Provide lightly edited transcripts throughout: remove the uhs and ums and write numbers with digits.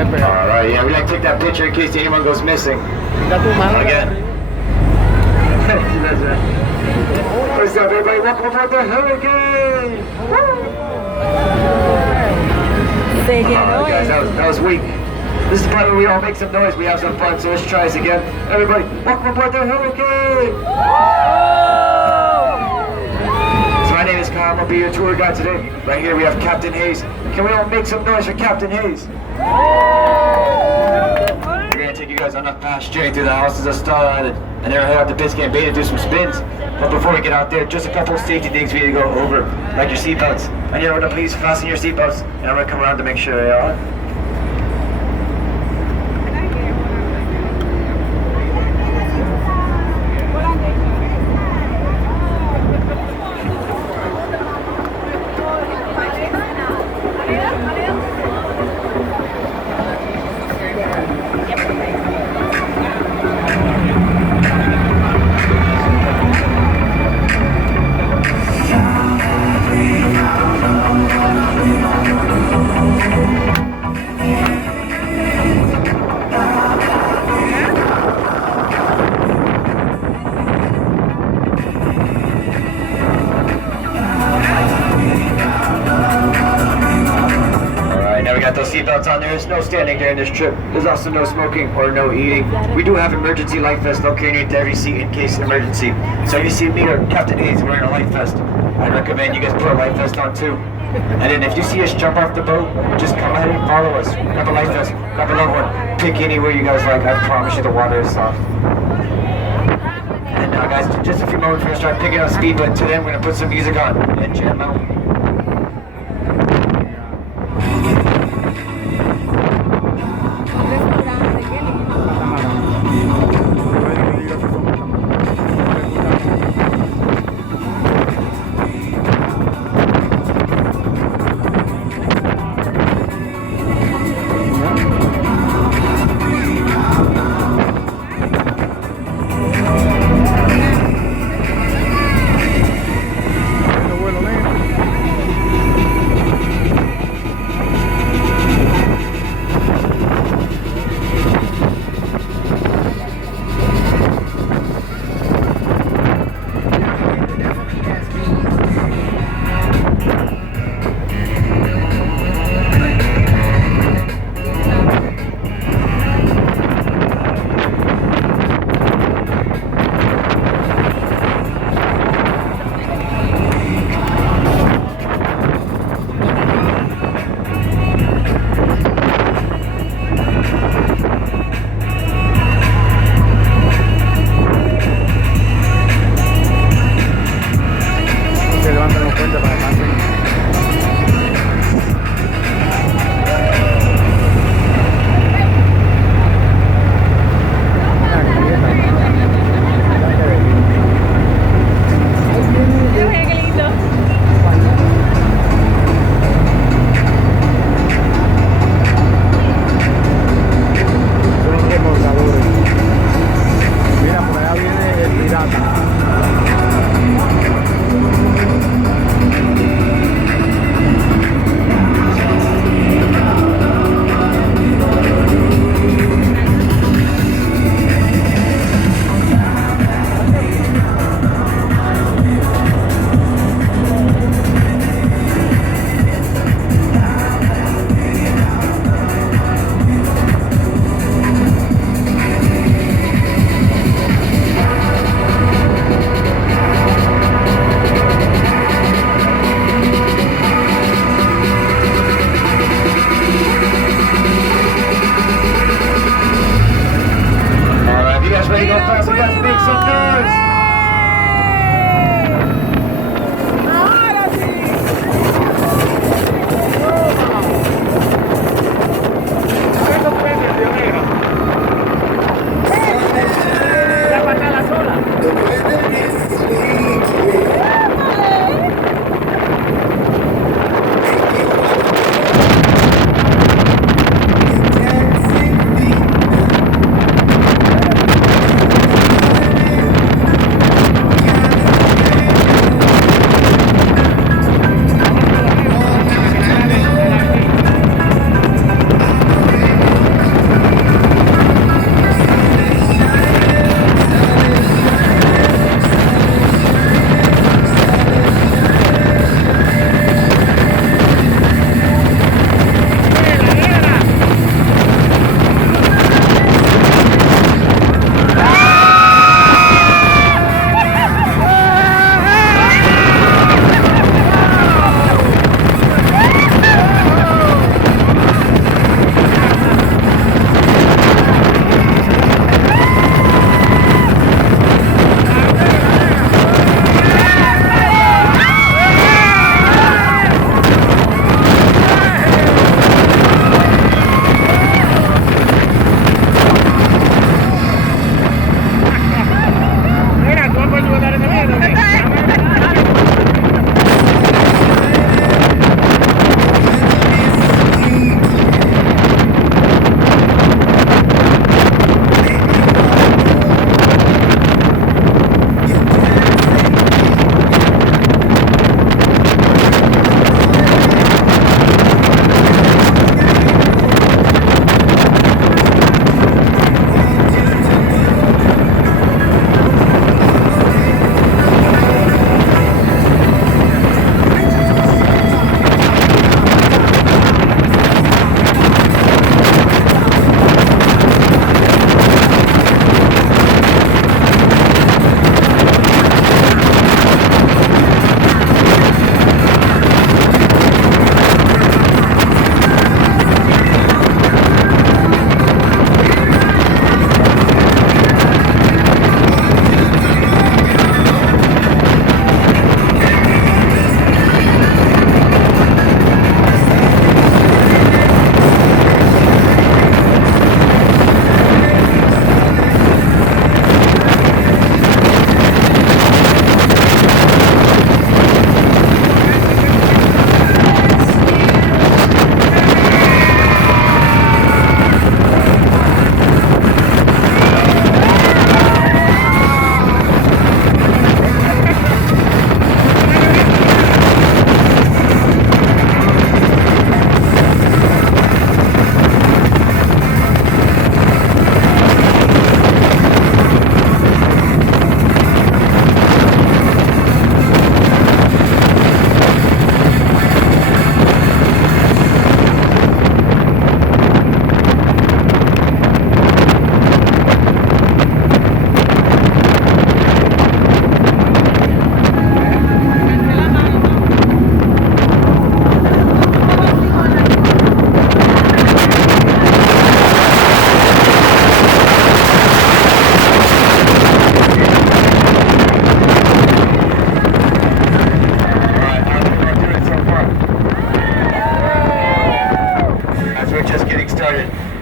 Alright, yeah, we gotta take that picture in case anyone goes missing. Again. That's right. What's up, everybody? Welcome aboard the Hurricane! Guys, that was weak. This is the part where we all make some noise, we have some fun, so let's try this again. Everybody, welcome aboard the Hurricane! So my name is Kyle, I'll be your tour guide today. Right here we have Captain Hayes. Can we all make some noise for Captain Hayes? We're gonna take you guys on a fast journey through the houses of Star Island, and then we'll head out to Biscayne Bay to do some spins. But before we get out there, just a couple of safety things we need to go over, like your seatbelts. I need everyone to please fasten your seatbelts, and I'm gonna come around to make sure they are. Those seatbelts on. There is no standing during this trip. There's also no smoking or no eating. We do have emergency life vests located to every seat in case of emergency. So if you see me or Captain Hayes wearing a life vest, I'd recommend you guys put a life vest on too. And then if you see us jump off the boat, just come ahead and follow us. Grab a life vest, grab a loved one, pick anywhere you guys like. I promise you the water is soft. And now guys, just a few moments we're gonna start picking up speed, but to then we're gonna put some music on and jam out.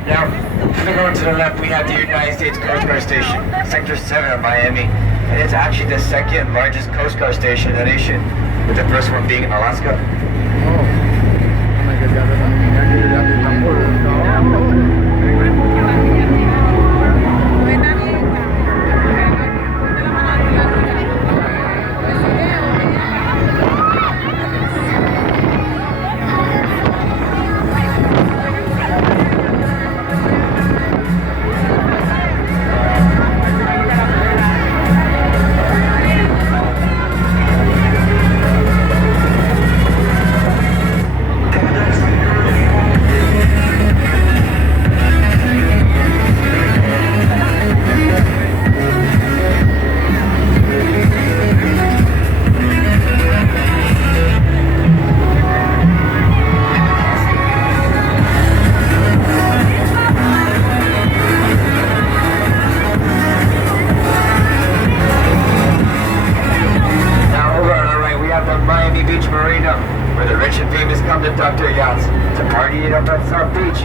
Now, going to the left, we have the United States Coast Guard Station, Sector 7 of Miami. And it's actually the second largest Coast Guard station in the nation, with the first one being in Alaska. Where the rich and famous come to dock their yachts to party it up at South Beach.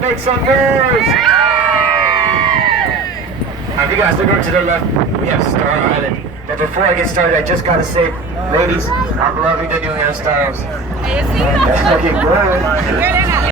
Make some noise! If you guys look over to the left, we have Star Island. But before I get started, I just gotta say, ladies, I'm loving the new hairstyles. That's looking good.